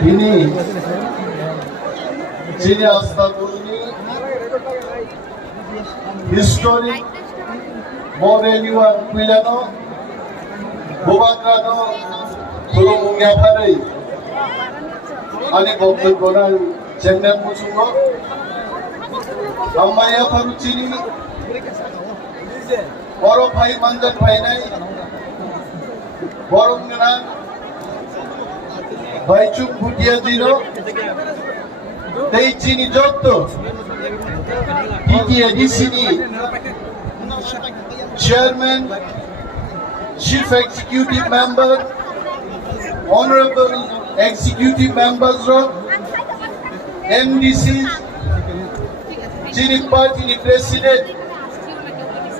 তিনি যিনি আস্থাগুলি historic Moreliwan Pilano Bobagrano Tulungyapare Ani Boktonan Jenna Musumo Amaya Paruchini Boro Pai Mandan Painai Borongana Baichuk Putia Zero Teichini Jotto TTADCD Chairman, Chief Executive Member, Honorable Executive Members of MDC, Jini Party President,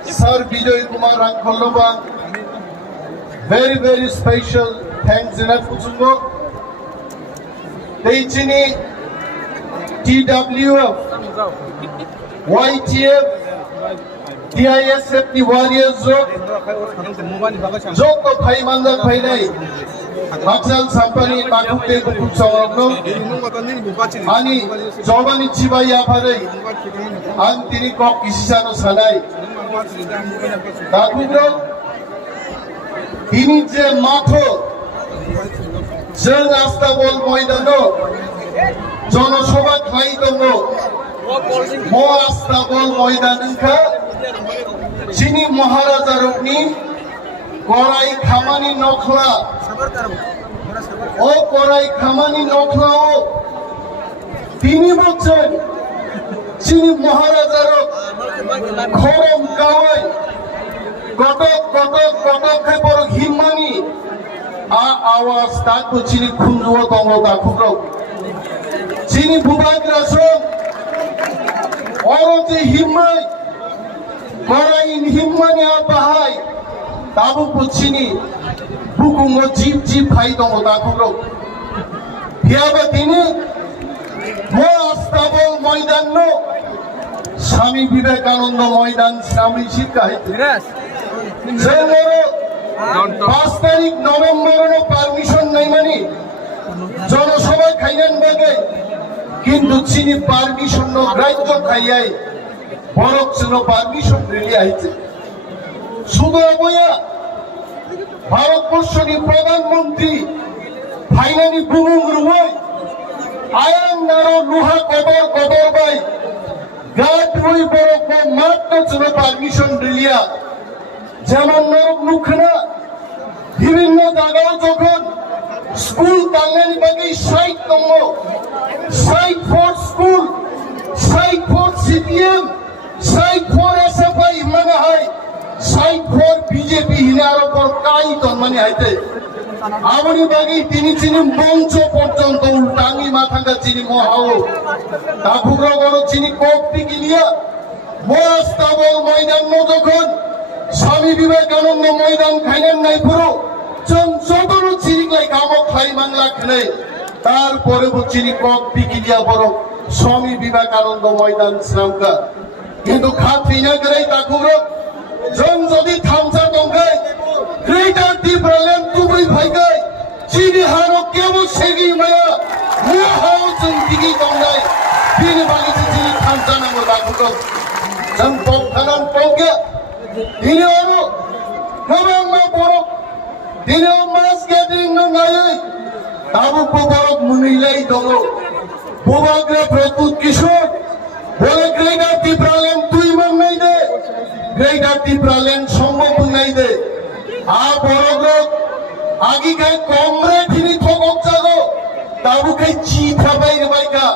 Sir Bijoy Kumar Rankholova, very special thanks in Puchungo, Teichini, TWF, YTF, DISF the warriors Jok to Bhai Mandal Bhai Nai Maxal Sampani Bakute Bukuk Sawagno Ani Jobani Chiba Yaparai Antini Kok Isisano Salai Dakubro Ini Je Matho Jeng Astabol Moidano Jono Sobak Khai Dongo Mo Astabol Moidanka Chini Maharaja Rukni Korai Khamani Nokhla O Korai Khamani Nokhla O Tini Bocchen Chini Maharaja Ruk Khorom Kawai Kotok Khepor Himmani Awas Taku Chini Khunduo Tongo Dakubro Chini Bubak Rasong Oro Te Himmai Korain Himmania Bahai Tabu Puchini Bukungo Jeep Hai Dongo Dakubro Hiabatini Mo Astabol Moidan no Swami Vivekananda Moidan Swami Shikai Jengoro 5 তারিখ November permission নাই মানে জনসভা খাইলেন বাগে কিন্তু চিনি permission গ্রাহ্য খাইয়াই বরকচন permission rally আইছে শুধু অবয়া ভারতবর্ষের প্রধানমন্ত্রী ফাইনালি বুমুং রুই আয়াং নারো লুহা কদর বাই গাট রুই বরক মাত্র চন পারমিশন রেলিয়া যেমন নরক লুখনা বিভিন্ন জায়গায় যখন স্কুল বাঙালি বাগে সাইট দঙ্গ side for school side for CPM side for SFI মানে হয় সাইট ফর বিজেপি হিনার উপর কাই তন্মানি হাইতে আমনি বাগে তিনি চিনি মঞ্চ পর্যন্ত উল্টাঙ্গি মাথাঙ্গা চিনি মহাও দাপুগ্র বড় চিনি কপি কিলিয়া মোয়াস্তাবল ময়দান যখন স্বামী বিবেকানন্দ ময়দান খাইলেন নাই পুরো চঞ্চতরু চিরিকলাই কামক খাই মাংলা খেলে তারপরে চিনি কক বিকিলিয়া বড় স্বামী বিবেকানন্দ ময়দান শ্রামকা কিন্তু খাত ফিনা করে তাকুরো জন যদি থামসা দঙ্গাই গ্রেটার ত্রিপুরাল্যান্ড তুবই ভাইগাই চিনি হারো কেবল সেগি মায়া মুহাও जों দিগি দঙ্গাই বিনে বাগিছে চিনি থামসা নাঙ্গো তাকুরো जों পখানান পগে দিনে আরো নবাংলা বড় দিনে মাস গ্যাদারিং নাই তাবু বড় মুনিলাই দङ বোবাগ্রা প্রতুত কিশোর বলে গ্রেটার ত্রিপুরাল্যান্ড তুই মান নাই দে গ্রেটার ত্রিপুরাল্যান্ড সম্ভব নাই দে আ বড় আগি গায় কমরে তিনি থকক জাগো তাবু কাই চি থাবাই বাইকা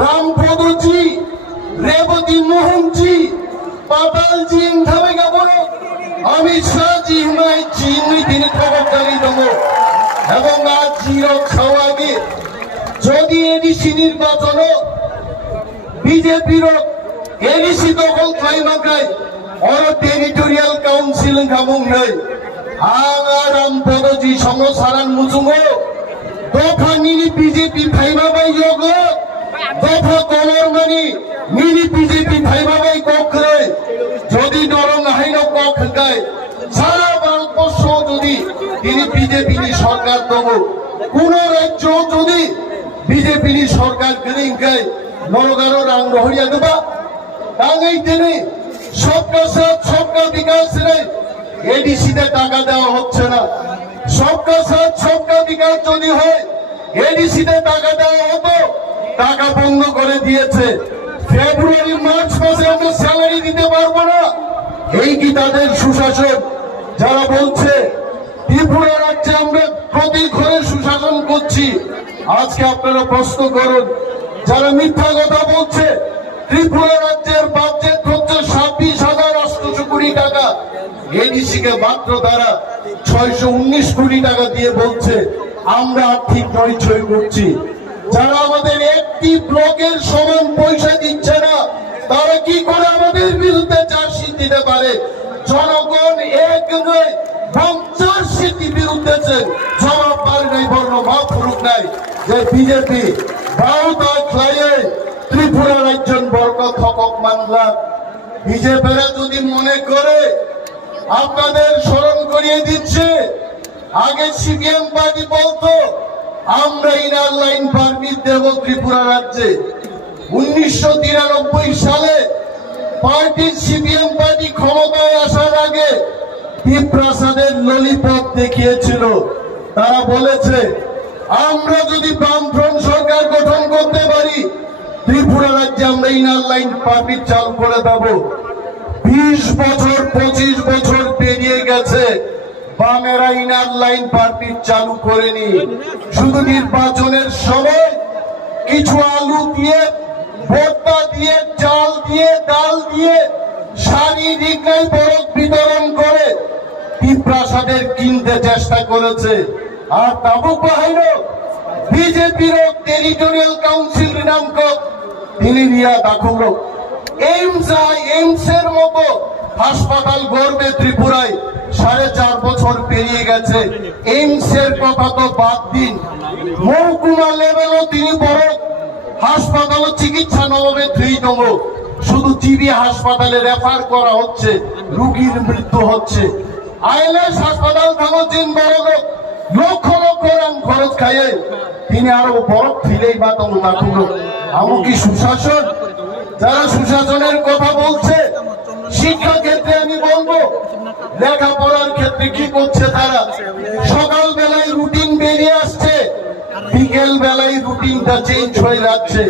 রামপদজি রেবতী মোহনজি পাতালজি ইনথাবে গাবনো আমি সাজি হুমাই চিনি দিনে খবর জানি দङ এবং আজ জিরো খাওয়াগে যদি এডিসি নির্বাচন বিজেপির এডিসি দখল খাইমাকাই অর টেরিটোরিয়াল কাউন্সিল খামুং নাই আরাম পদজি সংসারান মুজুঙ্গ দফা নিনি বিজেপি ফাইবা বাই যোগ দফা colour money Nini BJP ফাইবা by কখরে যদি নরং হাইন কখায় সারা ভারতবর্ষ যদি তিনি বিজেপি সরকার দেব কোন রাজ্য যদি বিজেপি সরকার কেনিংকে নরগারো রাং রহরিয়া দেবা তাই তিনি সবকা সাথ সবকা বিকাশ রে এডিসিতে টাকা দেওয়া হচ্ছে না। সবকা সাথ সবকা বিকাশ যদি হয় এডিসিতে টাকা দেওয়া হতো, টাকা বন্ধ করে দিয়েছে। ফেব্রুয়ারি মার্চ মাসে আমরা স্যালারি দিতে পারবো না, এই কি তাদের সুশাসন? যারা বলছে ত্রিপুরা রাজ্যে আমরা প্রতি ঘরে সুশাসন করছি, আজকে আপনারা প্রশ্ন করুন। যারা মিথ্যা কথা বলছে, ত্রিপুরা রাজ্যের বাজেট হচ্ছে 26,800 কোটি টাকা, এডিসি কে মাত্র তারা 619 কোটি টাকা দিয়ে বলছে আমরা আর্থিক পরিচয় করছি। যারা আমাদের একটি ব্লকের সমান পয়সা দিচ্ছে না, তারা কি করে আমাদের বিরুদ্ধে চার্জশিট দিতে পারে? জনগণ এক নয় 50 বিরুদ্ধে জবাব পার নাই, বর্ণ মাফ ফুরুক নাই যে বিজেপি ভারত খাইয়ে ত্রিপুরার একজন বরকত হকক মানলা। বিজেপিরা যদি মনে করে আপনাদের স্মরণ করিয়ে দিচ্ছে, আগে সিপিএম পার্টি বলতো আমরা ইনার লাইন পারমিট দেব ত্রিপুরা রাজ্যে। 1993 সালে পার্টির সিপিএম পার্টি ক্ষমতায় আসার আগে দীপপ্রসাদের ললিপপ দেখিয়েছিল। তারা বলেছে আমরা যদি বামফ্রন্ট সরকার গঠন করতে পারি, ত্রিপুরা রাজ্যে আমরা ইনার লাইন পারমিট চালু করে দেব। 20 বছর 25 বছর পেরিয়ে গেছে, বামেরা ইনার লাইন পারমিট চালু করেনি। শুধু নির্বাচনের সময় কিছু আলু দিয়ে, ভর্তা দিয়ে, চাল দিয়ে, ডাল দিয়ে শারীরিক বরফ বিতরণ করে দীপপ্রসাদের কিনতে চেষ্টা করেছে। আর তাবুক বাহিনী বিজেপির টেরিটোরিয়াল কাউন্সিল নামক তিনি নিয়া দাখল এইমস এর মতো হাসপাতাল গড়বে ত্রিপুরায়। 4.5 বছর পেরিয়ে গেছে, এইমস এর কথা তো বাদ দিন, মহকুমা লেভেলও তিনি বড় হাসপাতাল চিকিৎসা নবমে 3 নম্বর। শুধু জিবি হাসপাতালে রেফার করা হচ্ছে, রোগীর মৃত্যু হচ্ছে। আইএলএস হাসপাতাল থামছেন বড় লোক, লক্ষ লক্ষ রাম খরচ খাইয়ে তিনি আরো বরফ ফিলেই বা তখন দাখল। আমু কি সুশাসন? যারা সুশাসনের কথা বলছে, শিক্ষা ক্ষেত্রে আমি বলবো লেখাপড়ার ক্ষেত্রে কি করছে তারা? সকাল বেলায় রুটিন বেরিয়ে আসছে, বিকেল বেলায় রুটিনটা চেঞ্জ হয়ে যাচ্ছে।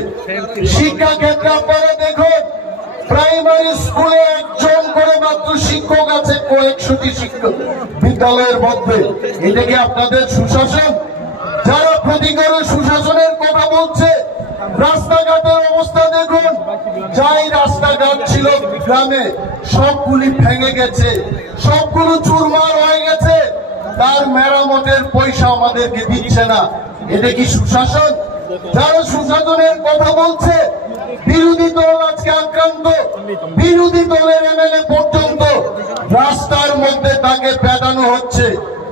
শিক্ষা ক্ষেত্রে আপনারা দেখুন, প্রাইমারি স্কুলে একজন করে মাত্র শিক্ষক আছে কয়েকশোটি শিক্ষক বিদ্যালয়ের মধ্যে। এটা কি আপনাদের সুশাসন? যারা প্রতিকারে সুশাসনের কথা বলছে, রাস্তাঘাটের অবস্থা দেখুন। যাই রাস্তাঘাট ছিল গ্রামে সবগুলি ভেঙে গেছে, সবগুলো চুরমার হয়ে গেছে, তার মেরামতের পয়সা আমাদেরকে দিচ্ছে না। এটা কি সুশাসন? যারা সুশাসনের কথা বলছে, বিরোধী দল আজকে আক্রান্ত, বিরোধী দলের এমএলএ পর্যন্ত রাস্তার মধ্যে তাকে পেটানো হচ্ছে,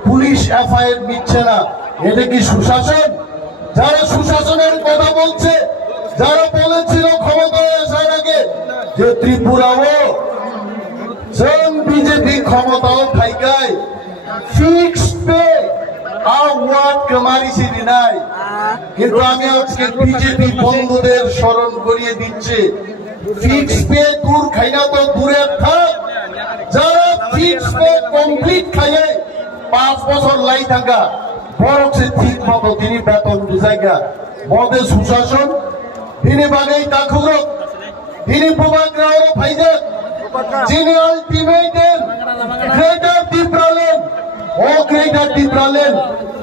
পুলিশ এফআইআর নিচ্ছে না। এটা কি সুশাসন? যারা সুশাসনের কথা বলছে, যারা বলেছিল ক্ষমতায় আসার আগে যে ত্রিপুরাও বিজেপি ক্ষমতাও থাইকায় ফিক্সড পে আওয়ার্ড কামারিছি নাই, কিন্তু আমি আজকে বিজেপি বন্ধুদের স্মরণ করিয়ে দিচ্ছি, ফিক্সড পে দূর খাইনা তো দূরে থাক, যারা ফিক্সড পে কমপ্লিট খাইয়ে 5 বছর লাই থাকা বরংসে ঠিক মতো তিনি বেতন বুঝাইগা। মদে সুশাসন তিনি বাগাই দাখল, তিনি প্রভাগ্রাহ ভাইজান, যিনি আলটিমেটের গ্রেটার ত্রিপুরালেন ও গ্রেটার ত্রিপুরালেন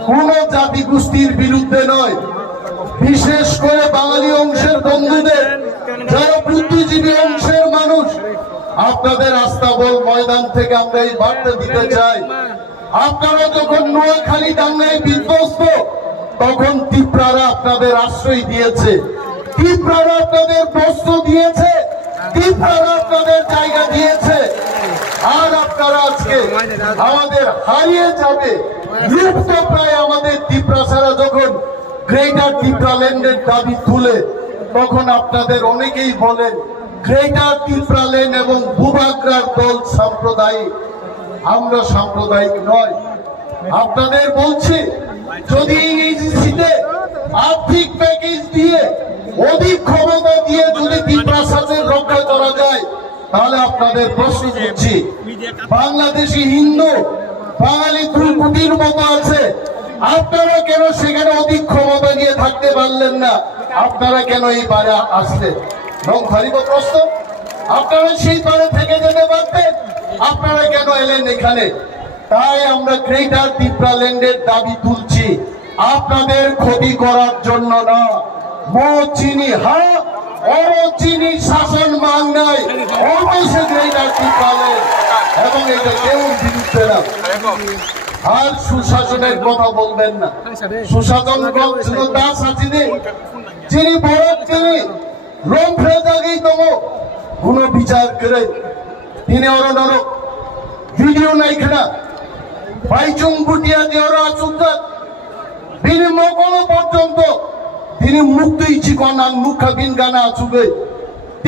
কোন জাতি গোষ্ঠীর বিরুদ্ধে নয়, বিশেষ করে বাঙালি অংশের বন্ধুদের, যারা বুদ্ধিজীবী অংশের মানুষ। আপনাদের আস্তাবল ময়দান থেকে আমরা এই বার্তা দিতে চাই, আপনারা যখন নোয়াখালী দাঙ্গায় বিধ্বস্ত, তখন ত্রিপুরারা আপনাদের আশ্রয় দিয়েছে, ত্রিপুরারা আপনাদের বস্ত্র দিয়েছে, ত্রিপুরারা আপনাদের জায়গা দিয়েছে। আর আপনারা আজকে আমাদের হারিয়ে যাবে, লুপ্ত প্রায় আমাদের ত্রিপুরারা যখন গ্রেটার ত্রিপুরাল্যান্ডের দাবি তুলে, তখন আপনাদের অনেকেই বলেন গ্রেটার ত্রিপুরাল্যান্ড এবং ভূভাগ্রার দল সাম্প্রদায়িক। আমরা সাম্প্রদায়িক নয়। আপনাদের বলছি, যদি এই এজেন্সিতে আর্থিক প্যাকেজ অধিক ক্ষমতা দিয়ে যদি তিপ্রাসাদের রক্ষা করা যায়, তাহলে আপনাদের প্রশ্ন করছি, বাংলাদেশি হিন্দু বাঙালি 2 কোটির মতো আছে, আপনারা কেন সেখানে অধিক ক্ষমতা নিয়ে থাকতে পারলেন না? আপনারা কেন এই পারে আসলেন? লংখারিব প্রশ্ন। আপনারা সেই পারে থেকে যেতে পারতেন, আপনারা কেন এলেন এখানে? তাই আমরা গ্রেটার তিপ্রাল্যান্ডের দাবি তুলছি, আপনাদের ক্ষতি করার জন্য না। চিনি হ্যাঁ, চিনি শাসন মান নাই, অবশ্যই গ্রেটার তিপ্রাল্যান্ড, এবং এটা কেউ বিরুদ্ধে না। আর সুশাসনের কথা বলবেন না। সুশাসন ছিল দাস আছে, যিনি বড় তিনি রোম ফেরাগেই তম কোন বিচার করে তিনি অরণর ভিডিও নাই খেলা বাইচুং বুটিয়া দিয়ে আসুক তিনি মকলো পর্যন্ত তিনি মুক্ত ইচ্ছি কনাং মুখা বিন গানা আসুকে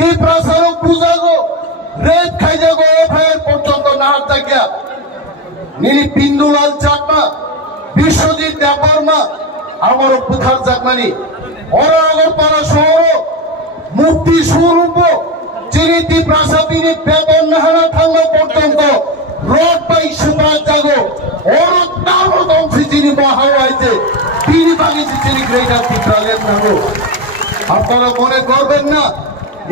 এই প্রাসারক বুঝাগো রেড খাই যাগো এফআইআর পর্যন্ত না থাকিয়া নিনি বিন্দুলাল চাকমা বিশ্বজিৎ দেববর্মা আমার পুথার চাকমানি ওরা আগরতলা শহর মুক্তি স্বরূপ যিনি তিপ্রাসাদিনী বেতন নাহারা থাঙ্গা পর্যন্ত রড বাই সুপার জাগো ওর তামত অংশে যিনি মহাওয়াইতে তিনি বাগিয়েছে যিনি গ্রেটার তিপ্রাল্যান্ড নাগো। আপনারা মনে করবেন না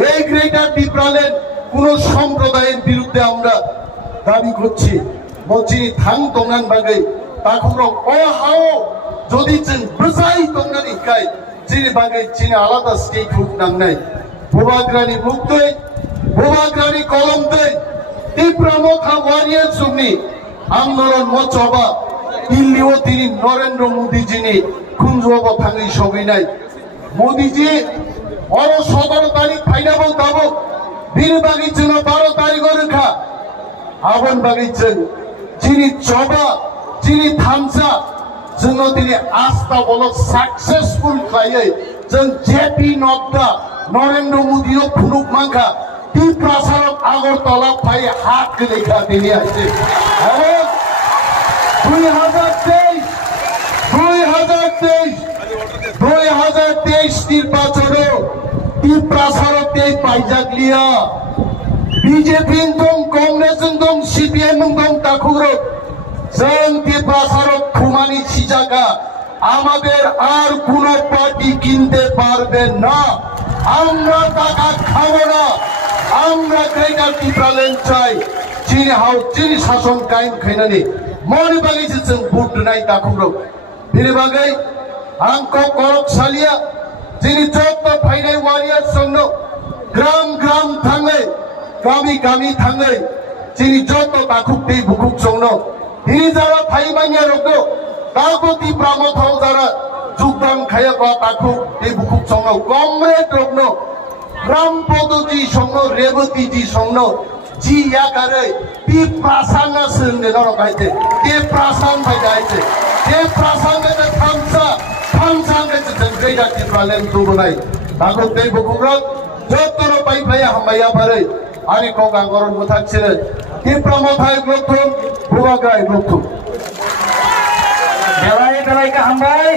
এই গ্রেটার তিপ্রাল্যান্ড কোন সম্প্রদায়ের বিরুদ্ধে আমরা দাবি করছি। বলছি থাং তঙ্গান বাগে তাকুর অহাও যদি চিন বুঝাই তঙ্গান ইকাই যিনি বাগে যিনি আলাদা স্টেট রুট নাম নাই ভোবাগ্রানি মুক্তই ভোবাগ্রানি কলমতই তীব্রমখা ওয়ারিয়ার সুমনি আন্দোলন মচবা দিল্লিও তিনি নরেন্দ্র মোদী যিনি খুঞ্জব থাঙ্গি সবই নাই মোদীজি অর 17 তারিখ ফাইনাবো দাবো বীর বাগিচুন 12 তারিখ রেখা আবন বাগিচুন যিনি চবা যিনি থামসা जोङो दिनै आस्था बल सक्सेसफुल खायै जों जेपी नड्डा नरेंद्र मोदीनो खुनुक मांखा ती प्रसारक আগরতলা फाइ हात गोलैखा दिनै आइছে এবং 2023 নির্বাচনে ती प्रसारक এই পাইজাগলিয়া বিজেপি দং কংগ্রেস দং সিপিএম দং তাকুরো जों তিপ্রাসারক খুমানি সিজাগা আমাদের আর কোন পার্টি কিনতে পারবে না। আমরা টাকা খাবো না। আমরা গ্রেটার তিপ্রাল্যান্ড চাই যিনি হাও যিনি শাসন কায়েম খাইনানি মনে বাগিয়েছে जों ভোট নাই তাকুরো বিনি বাগै আঙ্ক করক সালিয়া যিনি যত ফাইনাই ওয়ারিয়ার জন্য গ্রাম গ্রাম থাঙ্গै গামি গামি থাঙ্গै যিনি যত তাকুক दै বুকুক জন্য তিনি যারা ফাইমাইয়া রোগো তাকে তিপ্রামথাও যারা যোগদান খাইয়া তাকু এই বুকুক সঙ্গ কমরেড রোগনো রাম পদজি সঙ্গ রেবতীজি সঙ্গ জি ইয়াকারে তিপ্রাসাঙ্গা সঙ্গে নরকাইতে তে প্রাসাং ভাইদাইতে তে প্রাসাঙ্গে থামসা থামসাঙ্গে জেনগ্রেটা তিপ্রাল্যান্ড দুবনাই তাকু তে বুকুক যতর পাইফাইয়া হামাইয়া পারে আরি কোগা গরম মুথাকছে তিপ্রামথাই গ্রথম ভুবাগ্রাই গ্রথম Belai ka hambay.